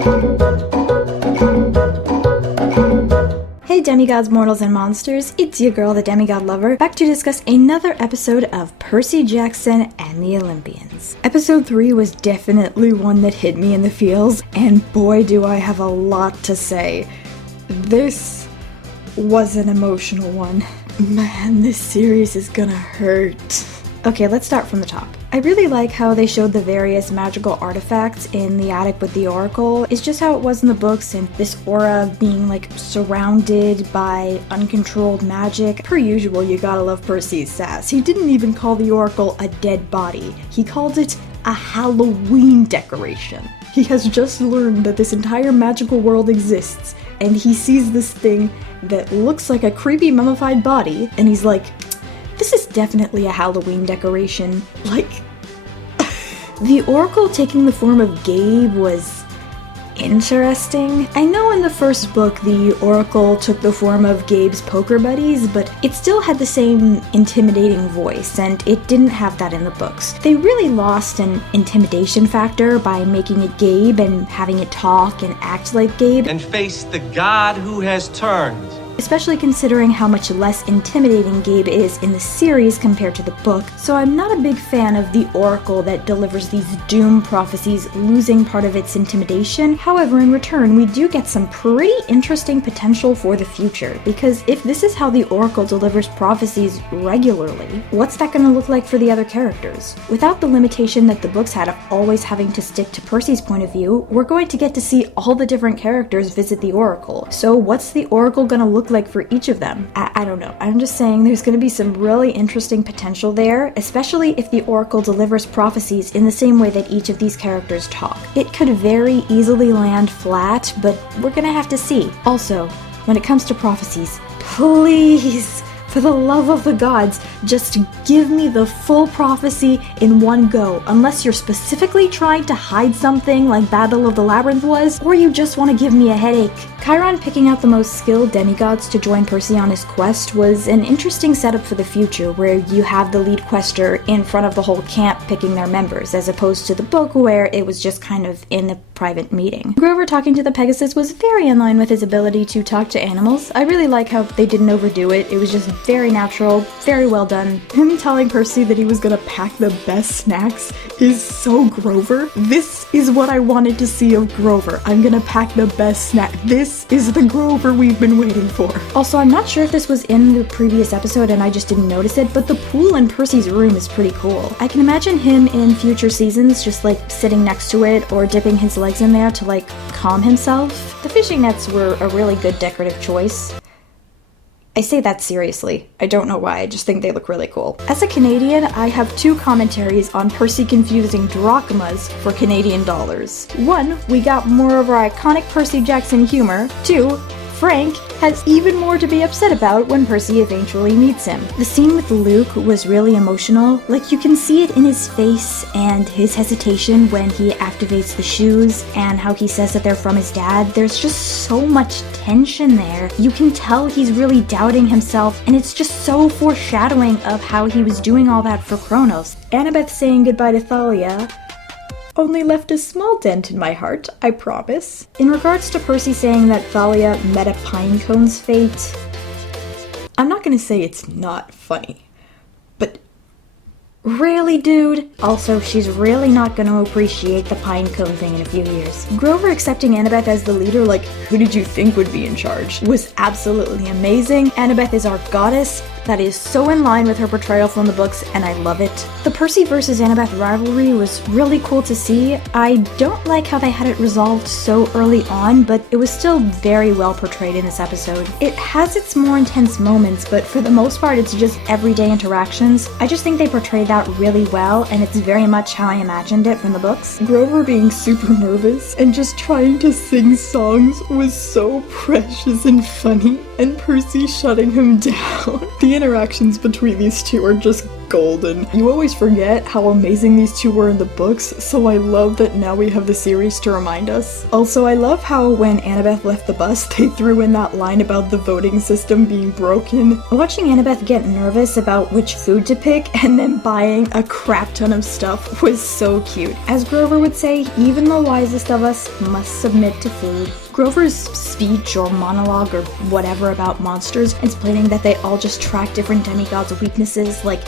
Hey demigods, mortals, and monsters, it's your girl, the DemigodLover, back to discuss another episode of Percy Jackson and the Olympians. Episode 3 was definitely one that hit me in the feels, and boy do I have a lot to say. This was an emotional one. Man, this series is gonna hurt. Okay, let's start from the top. I really like how they showed the various magical artifacts in the attic with the Oracle. It's just how it was in the books, and this aura being like surrounded by uncontrolled magic. Per usual, you gotta love Percy's sass. He didn't even call the Oracle a dead body. He called it a Halloween decoration. He has just learned that this entire magical world exists, and he sees this thing that looks like a creepy mummified body, and he's like, this is definitely a Halloween decoration. Like, the Oracle taking the form of Gabe was interesting. I know in the first book the Oracle took the form of Gabe's poker buddies, but it still had the same intimidating voice, and it didn't have that in the books. They really lost an intimidation factor by making it Gabe and having it talk and act like Gabe. And face the god who has turned. Especially considering how much less intimidating Gabe is in the series compared to the book, so I'm not a big fan of the Oracle that delivers these doom prophecies losing part of its intimidation. However, in return, we do get some pretty interesting potential for the future, because if this is how the Oracle delivers prophecies regularly, what's that going to look like for the other characters? Without the limitation that the books had of always having to stick to Percy's point of view, we're going to get to see all the different characters visit the Oracle. So what's the Oracle going to look like for each of them? I don't know. I'm just saying there's going to be some really interesting potential there, especially if the Oracle delivers prophecies in the same way that each of these characters talk. It could very easily land flat, but we're going to have to see. Also, when it comes to prophecies, please, for the love of the gods, just give me the full prophecy in one go, unless you're specifically trying to hide something like Battle of the Labyrinth was, or you just want to give me a headache. Chiron picking out the most skilled demigods to join Percy on his quest was an interesting setup for the future, where you have the lead quester in front of the whole camp picking their members, as opposed to the book where it was just kind of in a private meeting. Grover talking to the Pegasus was very in line with his ability to talk to animals. I really like how they didn't overdo it. It was just very natural, very well done. Him telling Percy that he was gonna pack the best snacks is so Grover. This is what I wanted to see of Grover. I'm gonna pack the best snack. This is the Grover we've been waiting for. Also, I'm not sure if this was in the previous episode and I just didn't notice it, but the pool in Percy's room is pretty cool. I can imagine him in future seasons just like sitting next to it or dipping his legs in there to like calm himself. The fishing nets were a really good decorative choice. I say that seriously. I don't know why, I just think they look really cool. As a Canadian, I have two commentaries on Percy confusing drachmas for Canadian dollars. One, we got more of our iconic Percy Jackson humor. Two, Frank has even more to be upset about when Percy eventually meets him. The scene with Luke was really emotional. Like, you can see it in his face and his hesitation when he activates the shoes and how he says that they're from his dad. There's just so much tension there. You can tell he's really doubting himself, and it's just so foreshadowing of how he was doing all that for Kronos. Annabeth saying goodbye to Thalia only left a small dent in my heart, I promise. In regards to Percy saying that Thalia met a Pinecone's fate, I'm not gonna say it's not funny, but really, dude? Also, she's really not gonna appreciate the Pinecone thing in a few years. Grover accepting Annabeth as the leader, like, who did you think would be in charge, was absolutely amazing. Annabeth is our goddess. That is so in line with her portrayal from the books, and I love it. The Percy versus Annabeth rivalry was really cool to see. I don't like how they had it resolved so early on, but it was still very well portrayed in this episode. It has its more intense moments, but for the most part it's just everyday interactions. I just think they portrayed that really well, and it's very much how I imagined it from the books. Grover being super nervous and just trying to sing songs was so precious and funny, and Percy shutting him down. The interactions between these two are just golden. You always forget how amazing these two were in the books, so I love that now we have the series to remind us. Also, I love how when Annabeth left the bus, they threw in that line about the voting system being broken. Watching Annabeth get nervous about which food to pick and then buying a crap ton of stuff was so cute. As Grover would say, even the wisest of us must submit to food. Grover's speech or monologue or whatever about monsters, explaining that they all just track different demigods' weaknesses, like,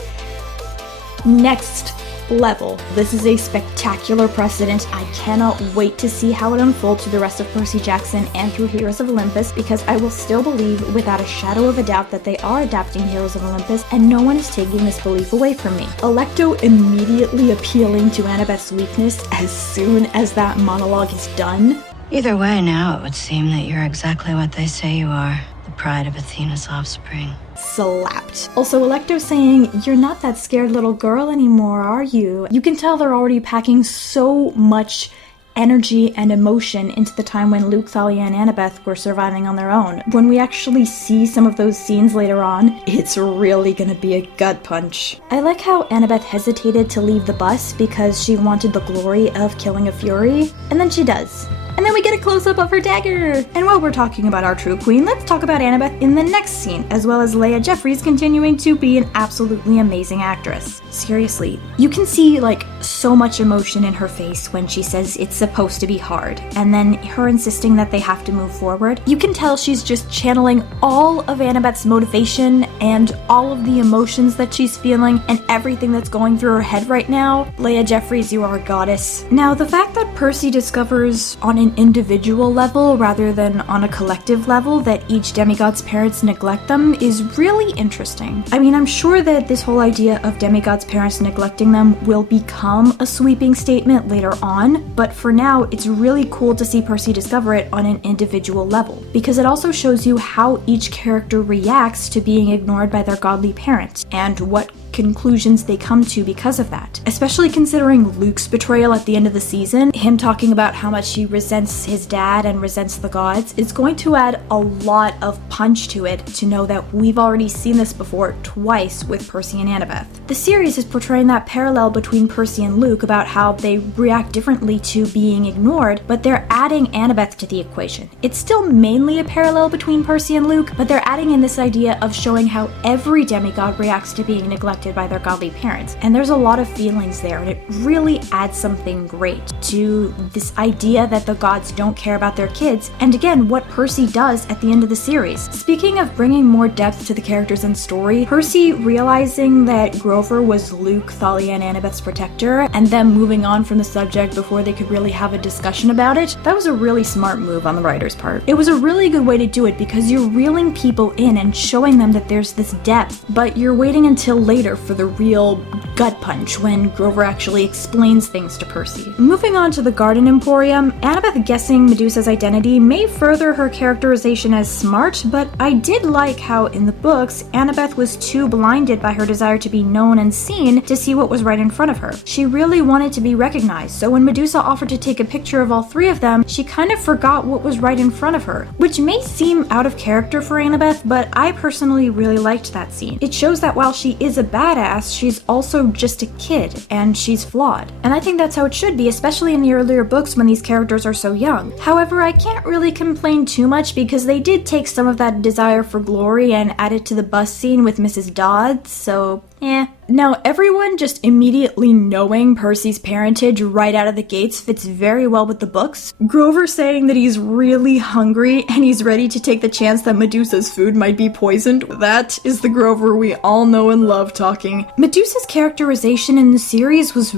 next level. This is a spectacular precedent. I cannot wait to see how it unfolds through the rest of Percy Jackson and through Heroes of Olympus, because I will still believe without a shadow of a doubt that they are adapting Heroes of Olympus, and no one is taking this belief away from me. Alecto immediately appealing to Annabeth's weakness as soon as that monologue is done. Either way, now it would seem that you're exactly what they say you are, the pride of Athena's offspring. Slapped. Also, Alecto saying, "You're not that scared little girl anymore, are you?" You can tell they're already packing so much energy and emotion into the time when Luke, Thalia, and Annabeth were surviving on their own. When we actually see some of those scenes later on, it's really gonna be a gut punch. I like how Annabeth hesitated to leave the bus because she wanted the glory of killing a Fury, and then she does. And then we get a close-up of her dagger! And while we're talking about our true queen, let's talk about Annabeth in the next scene, as well as Leia Jeffries continuing to be an absolutely amazing actress. Seriously, you can see, like, so much emotion in her face when she says it's supposed to be hard, and then her insisting that they have to move forward. You can tell she's just channeling all of Annabeth's motivation and all of the emotions that she's feeling and everything that's going through her head right now. Leia Jeffries, you are a goddess. Now, the fact that Percy discovers on an individual level rather than on a collective level that each demigod's parents neglect them is really interesting. I mean, I'm sure that this whole idea of demigod's parents neglecting them will become a sweeping statement later on, but for now, it's really cool to see Percy discover it on an individual level, because it also shows you how each character reacts to being ignored by their godly parents, and what conclusions they come to because of that. Especially considering Luke's betrayal at the end of the season, him talking about how much he resents his dad and resents the gods, is going to add a lot of punch to it to know that we've already seen this before twice with Percy and Annabeth. The series is portraying that parallel between Percy and Luke about how they react differently to being ignored, but they're adding Annabeth to the equation. It's still mainly a parallel between Percy and Luke, but they're adding in this idea of showing how every demigod reacts to being neglected by their godly parents. And there's a lot of feelings there, and it really adds something great to this idea that the gods don't care about their kids, and again, what Percy does at the end of the series. Speaking of bringing more depth to the characters and story, Percy realizing that Grover was Luke, Thalia, and Annabeth's protector, and them moving on from the subject before they could really have a discussion about it, that was a really smart move on the writer's part. It was a really good way to do it because you're reeling people in and showing them that there's this depth, but you're waiting until later for the real gut punch when Grover actually explains things to Percy. Moving on to the Garden Emporium, Annabeth guessing Medusa's identity may further her characterization as smart, but I did like how in the books, Annabeth was too blinded by her desire to be known and seen to see what was right in front of her. She really wanted to be recognized, so when Medusa offered to take a picture of all three of them, she kind of forgot what was right in front of her, which may seem out of character for Annabeth, but I personally really liked that scene. It shows that while she is a badass, she's also just a kid, and she's flawed. And I think that's how it should be, especially in the earlier books when these characters are so young. However, I can't really complain too much because they did take some of that desire for glory and add it to the bus scene with Mrs. Dodds, so Now, everyone just immediately knowing Percy's parentage right out of the gates fits very well with the books. Grover saying that he's really hungry and he's ready to take the chance that Medusa's food might be poisoned. That is the Grover we all know and love talking. Medusa's characterization in the series was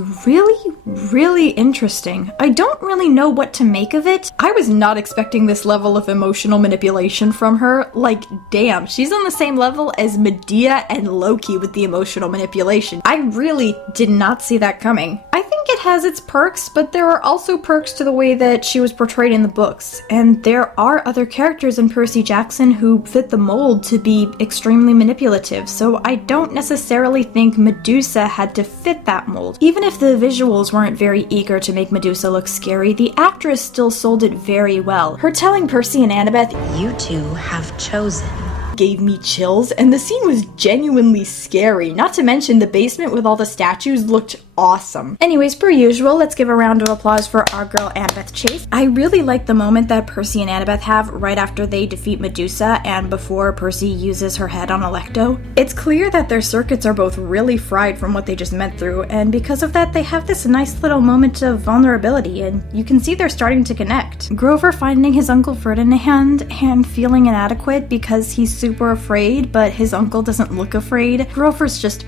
really interesting. I don't really know what to make of it. I was not expecting this level of emotional manipulation from her. Like, damn, she's on the same level as Medea and Loki with the emotional manipulation. I really did not see that coming. I think it has its perks, but there are also perks to the way that she was portrayed in the books. And there are other characters in Percy Jackson who fit the mold to be extremely manipulative, so I don't necessarily think Medusa had to fit that mold. Even if the visuals weren't very eager to make Medusa look scary, the actress still sold it very well. Her telling Percy and Annabeth, "You two have chosen gave me chills, and the scene was genuinely scary. Not to mention the basement with all the statues looked awesome. Anyways, per usual, let's give a round of applause for our girl Annabeth Chase. I really like the moment that Percy and Annabeth have right after they defeat Medusa and before Percy uses her head on Alecto. It's clear that their circuits are both really fried from what they just went through, and because of that they have this nice little moment of vulnerability, and you can see they're starting to connect. Grover finding his Uncle Ferdinand and feeling inadequate because he's super afraid, but his uncle doesn't look afraid. Grover's just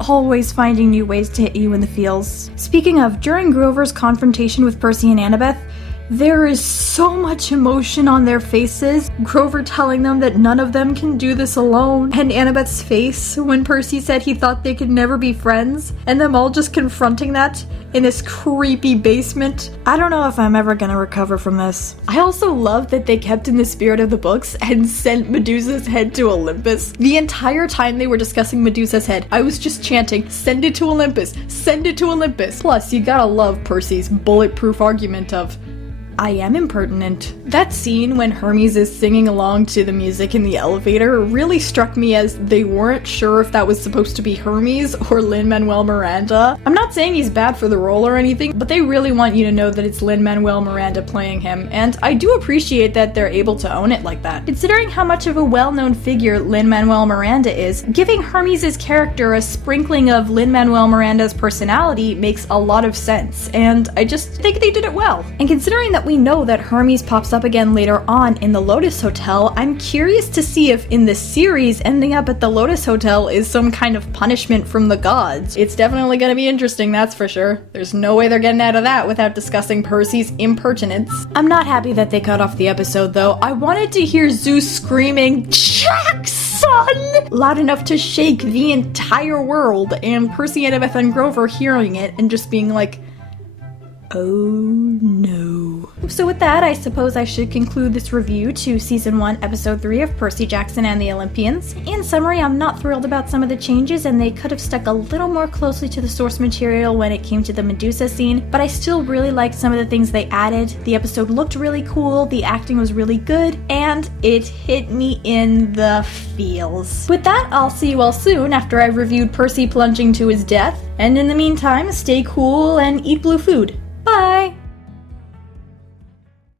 always finding new ways to hit you in the feels. Speaking of, during Grover's confrontation with Percy and Annabeth, there is so much emotion on their faces. Grover telling them that none of them can do this alone, and Annabeth's face when Percy said he thought they could never be friends, and them all just confronting that in this creepy basement. I don't know if I'm ever gonna recover from this. I also love that they kept in the spirit of the books and sent Medusa's head to Olympus. The entire time they were discussing Medusa's head, I was just chanting, "Send it to Olympus! Send it to Olympus!" Plus, you gotta love Percy's bulletproof argument of, "I am impertinent." That scene when Hermes is singing along to the music in the elevator really struck me as they weren't sure if that was supposed to be Hermes or Lin-Manuel Miranda. I'm not saying he's bad for the role or anything, but they really want you to know that it's Lin-Manuel Miranda playing him, and I do appreciate that they're able to own it like that. Considering how much of a well-known figure Lin-Manuel Miranda is, giving Hermes' character a sprinkling of Lin-Manuel Miranda's personality makes a lot of sense, and I just think they did it well. And considering that we know that Hermes pops up again later on in the Lotus Hotel, I'm curious to see if in the series ending up at the Lotus Hotel is some kind of punishment from the gods. It's definitely gonna be interesting, that's for sure. There's no way they're getting out of that without discussing Percy's impertinence. I'm not happy that they cut off the episode though. I wanted to hear Zeus screaming, "Jackson!" loud enough to shake the entire world, and Percy, Annabeth, and Grover hearing it and just being like, oh no. So with that, I suppose I should conclude this review to Season 1, Episode 3 of Percy Jackson and the Olympians. In summary, I'm not thrilled about some of the changes, and they could have stuck a little more closely to the source material when it came to the Medusa scene, but I still really liked some of the things they added. The episode looked really cool, the acting was really good, and it hit me in the feels. With that, I'll see you all soon after I've reviewed Percy plunging to his death, and in the meantime, stay cool and eat blue food. Bye!